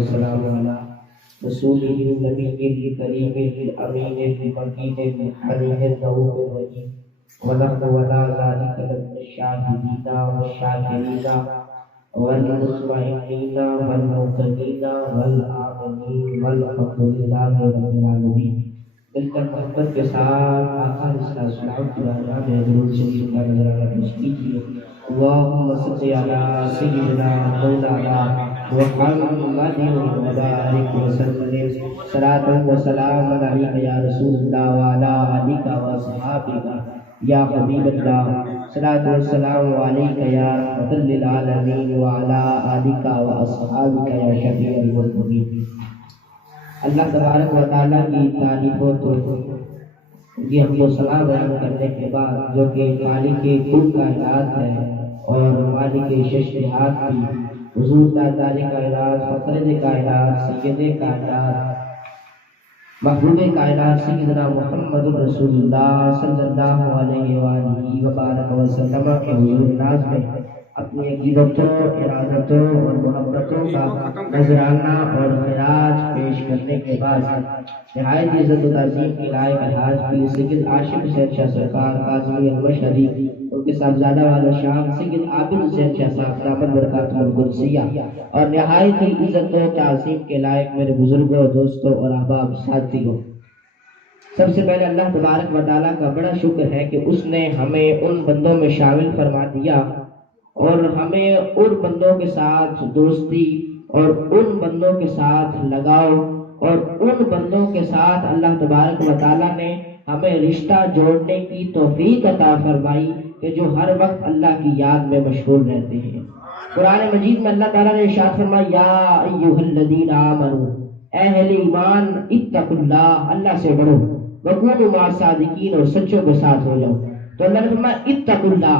والسلام على رسوله النبي الكريم الأمين المكين الحليم الرؤوف الرحيم ونحن ولا ذلك من الشاهدين والشاكرين والمطمئنين والموقنين والآمنين والحمد لله رب العالمين. دل کر محبت کے ساتھ آقا علیہ السلام کی بارگاہ میں درود شریف کا نذرانہ پیش کیجیے. اللهم صل على سيدنا مولانا محمد وبارك وسلم صلاة وسلام عليك يا رسول الله وعلى آلك وصحابك يا حبيب الله. صلاة والسلام عليك يا رحمة للعالمين وعلى آلك وأصحابك يا شفيع المذنبين. اللہ تبارک و تعالیٰ کی تعریف و توفیق یہ ہم کو سلام بیان کرنے کے بعد، جو کہ مالک کل کائنات ہے اور مالک شش جہات بھی، حضور تاجدار کائنات، فخر کائنات، سید کائنات، محبوب کائنات سیدنا محمد رسول اللہ صلی اللہ علیہ وآلہ وبارک وسلم کے حضور ناز میں اپنی عقیدتوں، ارادتوں اور محبتوں کا نذرانہ اور خراج پیش کرنے کے بعد نہایت عزت و تعظیم کی لائق الحاج کی سید عاشق حسین شاہ سرکار قاضی المشہدی، ان کے صاحبزادہ والا شاہ سید عابد حسین شاہ صاحب دامت برکاتہ القدسیہ، اور نہایت ہی عزت و تعظیم کے لائق میرے بزرگوں، دوستوں اور احباب ساتھیوں، سب سے پہلے اللہ تبارک و تعالیٰ کا بڑا شکر ہے کہ اس نے ہمیں ان بندوں میں شامل فرما دیا اور ہمیں ان بندوں کے ساتھ دوستی اور ان بندوں کے ساتھ لگاؤ اور ان بندوں کے ساتھ اللہ تبارک و تعالیٰ نے ہمیں رشتہ جوڑنے کی توفیق عطا فرمائی کہ جو ہر وقت اللہ کی یاد میں مشغول رہتے ہیں. قرآن مجید میں اللہ تعالیٰ نے ارشاد فرمایا یا ایھا الذین آمنوا، اے اہل ایمان، اتقوا اللہ، اللہ سے ڈرو، وکونوا مع الصادقین، اور سچوں کے ساتھ ہو جاؤ. تو اللہ نے فرمایا اتقوا اللہ،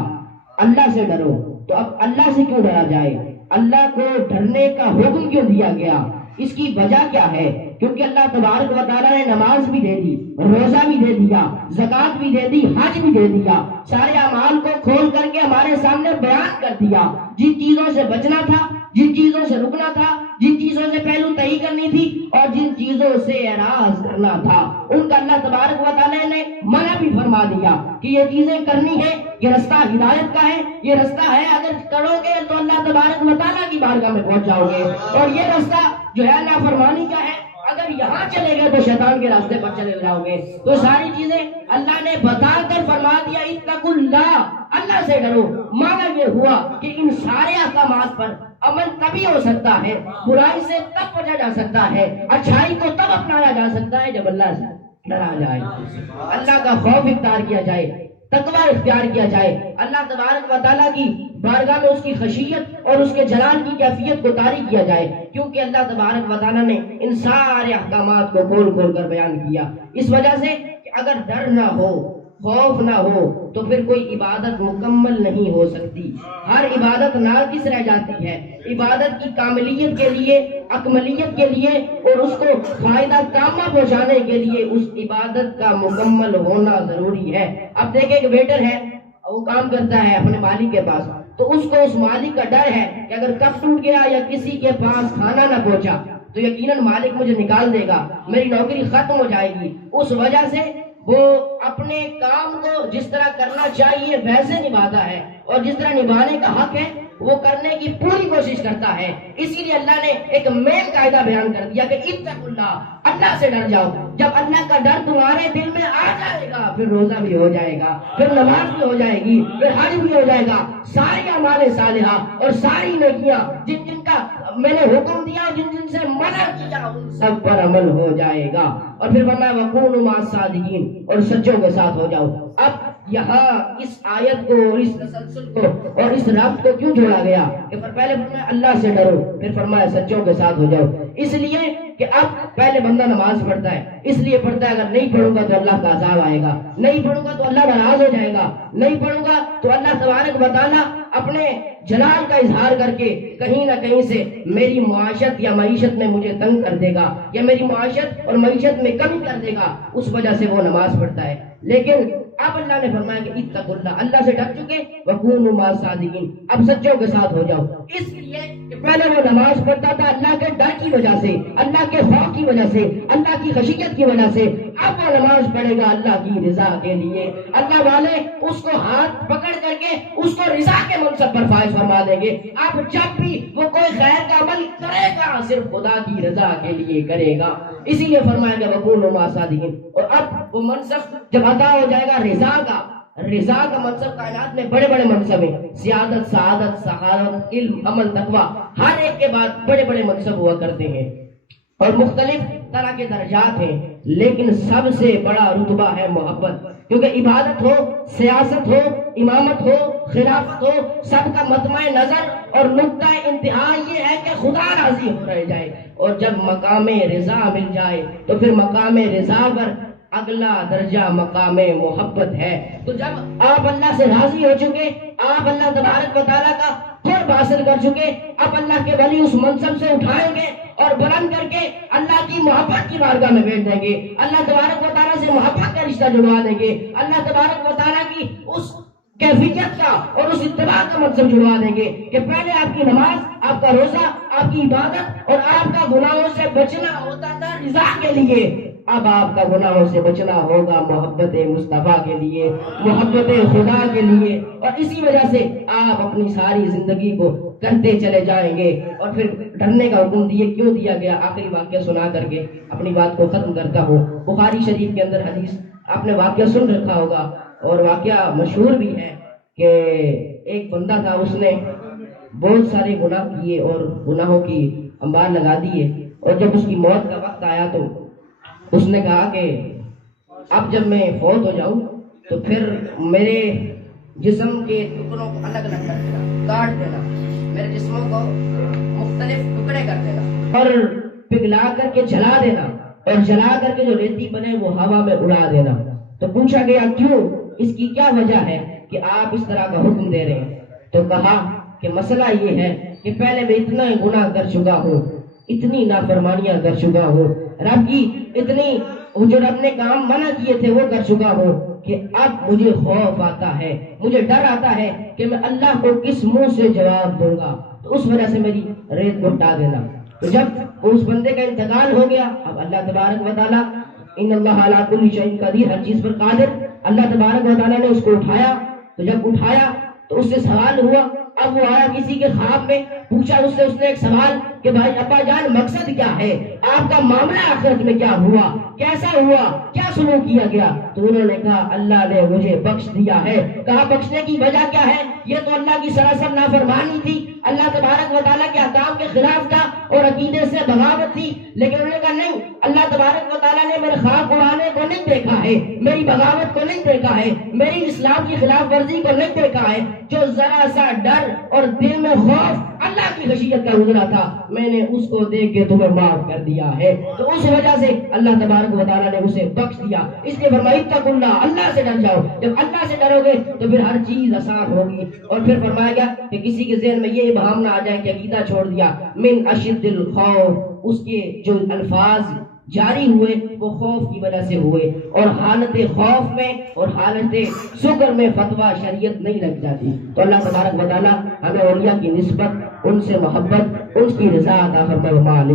اللہ سے ڈرو. تو اب اللہ سے کیوں ڈرا جائے؟ اللہ کو ڈرنے کا حکم کیوں دیا گیا؟ اس کی وجہ کیا ہے؟ کیونکہ اللہ تبارک و تعالیٰ نے نماز بھی دے دی، روزہ بھی دے دیا، زکوٰۃ بھی دے دی، حج بھی دے دیا، سارے اعمال کو کھول کر کے ہمارے سامنے بیان کر دیا. جن چیزوں سے بچنا تھا، جن چیزوں سے رکنا تھا، جن چیزوں سے پہلو تہی کرنی تھی اور جن چیزوں سے اعراض کرنا تھا، ان کا اللہ تبارک و تعالیٰ نے منع بھی فرما دیا کہ یہ چیزیں کرنی ہے، یہ رستہ ہدایت کا ہے، یہ رستہ ہے اگر کرو گے تو اللہ تبارک و تعالیٰ کی بارگاہ میں پہنچ جاؤ گے، اور یہ رستہ جو ہے نافرمانی کا ہے، اگر یہاں چلے گئے تو شیطان کے راستے پر چلے جاؤ گے. تو ساری چیزیں اللہ نے بتا کر فرما دیا اتقوا اللہ، اللہ سے ڈرو. معنی یہ ہوا کہ ان سارے احکامات پر عمل تبھی ہو سکتا ہے، برائی سے تب بچا جا سکتا ہے، اچھائی کو تب اپنایا جا سکتا ہے جب اللہ سے ڈرا جائے، اللہ کا خوف اختیار کیا جائے، تقوی اختیار کیا جائے، اللہ تبارک و تعالیٰ کی بارگاہ میں اس کی خشیت اور اس کے جلال کی کیفیت کو طاری کیا جائے. کیونکہ اللہ تبارک و تعالیٰ نے ان سارے احکامات کو کھول کھول کر بیان کیا، اس وجہ سے کہ اگر ڈر نہ ہو، خوف نہ ہو تو پھر کوئی عبادت مکمل نہیں ہو سکتی. ہر عبادت ناقص رہ جاتی ہے. عبادت کی کاملیت کے لیے، اکملیت کے لیے اور اس کو فائدہ تامہ پہنچانے کے لیے اس عبادت کا مکمل ہونا ضروری ہے. اب دیکھیں کہ ویٹر ہے، وہ کام کرتا ہے اپنے مالک کے پاس، تو اس کو اس مالک کا ڈر ہے کہ اگر کپ ٹوٹ گیا یا کسی کے پاس کھانا نہ پہنچا تو یقیناً مالک مجھے نکال دے گا، میری نوکری ختم ہو جائے گی. اس وجہ سے وہ اپنے کام کو جس طرح کرنا چاہیے ویسے نبھاتا ہے، اور جس طرح نبھانے کا حق ہے وہ کرنے کی پوری کوشش کرتا ہے. اسی لیے اللہ نے ایک مین قاعدہ بیان کر دیا کہ اتقوا اللہ، اللہ سے ڈر جاؤ. جب اللہ کا ڈر تمہارے دل میں آ جائے گا پھر روزہ بھی ہو جائے گا، پھر نماز بھی ہو جائے گی، پھر حج بھی ہو جائے گا. ساری اعمال صالحہ اور ساری نیکیاں جن جن کا میں نے حکم دیا، جن جن سے منع کیا، ان سب پر عمل ہو جائے گا. اور پھر فرمایا وَكُونُوا مَعَ الصَّادِقِينَ، اور سچوں کے ساتھ ہو جاؤ. اب یہاں اس آیت کو اور اس تسلسل کو اور اس ربط کو کیوں جوڑا گیا کہ پہلے فرمایا اللہ سے ڈرو، پھر فرمایا سچوں کے ساتھ ہو جاؤ؟ اس لیے کہ اب پہلے بندہ نماز پڑھتا ہے، اس لیے پڑھتا ہے اگر نہیں پڑھوں گا تو اللہ کا عذاب آئے گا، نہیں پڑھوں گا تو اللہ ناراض ہو جائے گا، نہیں پڑھوں گا تو اللہ تبارک و تعالیٰ اپنے جلال کا اظہار کر کے کہیں نہ کہیں سے میری معاشت یا معیشت میں مجھے تنگ کر دے گا، یا میری معاشت اور معیشت میں کمی کر دے گا. اس وجہ سے وہ نماز پڑھتا ہے. لیکن اب اللہ نے فرمایا کہ اتقوا اللہ، اللہ سے ڈر چکے، وَكُونُوا مَعَ الصَّادِقِينَ، اب سچوں کے ساتھ ہو جاؤ. اس لیے کہ پہلے وہ نماز پڑھتا تھا اللہ کے ڈر کی کی وجہ سے، اللہ کے خوف کی وجہ سے، اللہ کی خشیت کی وجہ سے اب وہ نماز پڑھے گا اللہ کی رضا کے لیے، اللہ والے اس کو ہاتھ پکڑ کر کے اس کو رضا کے منصب پر فائز فرما دیں گے۔ اب جب بھی وہ کوئی خیر کا عمل کرے گا صرف خدا کی رضا کے لیے کرے گا، اسی لیے فرمایا گیا وَكُونُوا مَعَ الصَّادِقِينَ۔ اور اب وہ منصب جب عطا ہو جائے گا رضا کا، رضا کا منصب کائنات میں بڑے بڑے منصب ہیں، سیادت، سعادت، سخاوت، علم، عمل، تقویٰ، ہر ایک کے بعد بڑے بڑے منصب ہوا کرتے ہیں اور مختلف طرح کے درجات ہیں، لیکن سب سے بڑا رتبہ ہے محبت، کیونکہ عبادت ہو، سیاست ہو، امامت ہو، خلافت ہو، سب کا مطمع نظر اور نقطہ انتہا یہ ہے کہ خدا راضی ہو رہ جائے، اور جب مقام رضا مل جائے تو پھر مقام رضا پر اگلا درجہ مقام محبت ہے۔ تو جب آپ اللہ سے راضی ہو چکے، آپ اللہ تبارک و تعالیٰ کا قرب حاصل کر چکے، اب اللہ کے ولی اس منصب سے اٹھائیں گے اور بلند کر کے اللہ کی محبت کی بارگاہ میں بیٹھ دیں گے، اللہ تبارک و تعالیٰ سے محبت کا رشتہ جڑوا دیں گے، اللہ تبارک و تعالیٰ کی اس کیفیت کا اور اس اتباع کا منصب جڑوا دیں گے کہ پہلے آپ کی نماز، آپ کا روزہ، آپ کی عبادت اور آپ کا گناہوں سے بچنا ہوتا تھا رضا کے لیے، اب آپ کا گناہوں سے بچنا ہوگا محبت مصطفیٰ کے لیے، محبت خدا کے لیے، اور اسی وجہ سے آپ اپنی ساری زندگی کو کرتے چلے جائیں گے۔ اور پھر ڈرنے کا حکم کیوں دیا گیا، آخری واقعہ سنا کر کے اپنی بات کو ختم کرتا ہوں۔ بخاری شریف کے اندر حدیث آپ نے واقعہ سن رکھا ہوگا اور واقعہ مشہور بھی ہے کہ ایک بندہ تھا، اس نے بہت سارے گناہ کیے اور گناہوں کی انبار لگا دیے، اور جب اس کی موت کا وقت آیا تو اس نے کہا کہ اب جب میں فوت ہو جاؤں تو پھر میرے جسم کے ٹکڑوں کو الگ الگ کر دینا، کاٹ دینا، میرے جسموں کو مختلف ٹکڑے کر دینا اور پگھلا کر کے جلا دینا، اور جلا کر کے جو ریتی بنے وہ ہوا میں اڑا دینا۔ تو پوچھا گیا کیوں، اس کی کیا وجہ ہے کہ آپ اس طرح کا حکم دے رہے ہیں؟ تو کہا کہ مسئلہ یہ ہے کہ پہلے میں اتنا گناہ کر چکا ہوں، اتنی نافرمانیاں کر چکا ہوں، رب کی اتنی جو رب نے کام منع کیے تھے وہ کر چکا ہوں کہ اب مجھے خوف آتا ہے، مجھے ڈر آتا ہے کہ میں اللہ کو کس منہ سے جواب دوں گا، تو اس وجہ سے میری ریت کو ہٹا دینا۔ تو جب اس بندے کا انتقال ہو گیا، اب اللہ تبارک و تعالیٰ ان اللہ علی کل شیء قدیر، ہر چیز پر قادر، اللہ تبارک و تعالیٰ نے اس کو اٹھایا۔ تو جب اٹھایا تو اس سے سوال ہوا، اب وہ آیا کسی کے خواب میں، پوچھا اس سے اس نے ایک سوال کہ بھائی ابا جان مقصد کیا ہے، آپ کا معاملہ آخرت میں کیا ہوا، کیسا ہوا، کیا سلوک کیا گیا؟ تو انہوں نے کہا اللہ نے مجھے بخش دیا ہے۔ کہا بخشنے کی وجہ کیا ہے؟ یہ تو اللہ کی سراسر نافرمانی تھی، اللہ تبارک و تعالیٰ کے احکام کے خلاف تھا اور عقیدے سے بغاوت تھی، لیکن انہوں نے کہا نہیں، اللہ تبارک و تعالیٰ نے میرے خواب اڑانے کو نہیں دیکھا ہے، میری بغاوت کو نہیں دیکھا ہے، میری اسلام کی خلاف ورزی کو نہیں دیکھا ہے، جو ذرا سا ڈر اور دل میں خوف اللہ کی خشیت کا گزرا تھا میں نے اس کو دیکھ کے تمہیں معاف کر دیا ہے۔ تو اس وجہ سے اللہ تبارک و تعالیٰ نے اسے بخش دیا، اس لیے فرمایا اتقوا اللہ، اللہ سے ڈر جاؤ۔ جب اللہ سے ڈرو گے تو پھر ہر چیز آسان ہوگی۔ اور پھر فرمایا گیا کہ کسی کے ذہن میں یہ ابہام نہ آ جائے کہ عقیدہ چھوڑ دیا، من اشد الخوف، اس کے جو الفاظ جاری ہوئے وہ خوف کی وجہ سے ہوئے، اور حالت خوف میں اور حالت سکر میں فتویٰ شریعت نہیں لگ جاتی۔ تو اللہ تبارک و تعالیٰ ہمیں اولیاء کی نسبت، ان سے محبت، ان کی رضا عطا فرمائے۔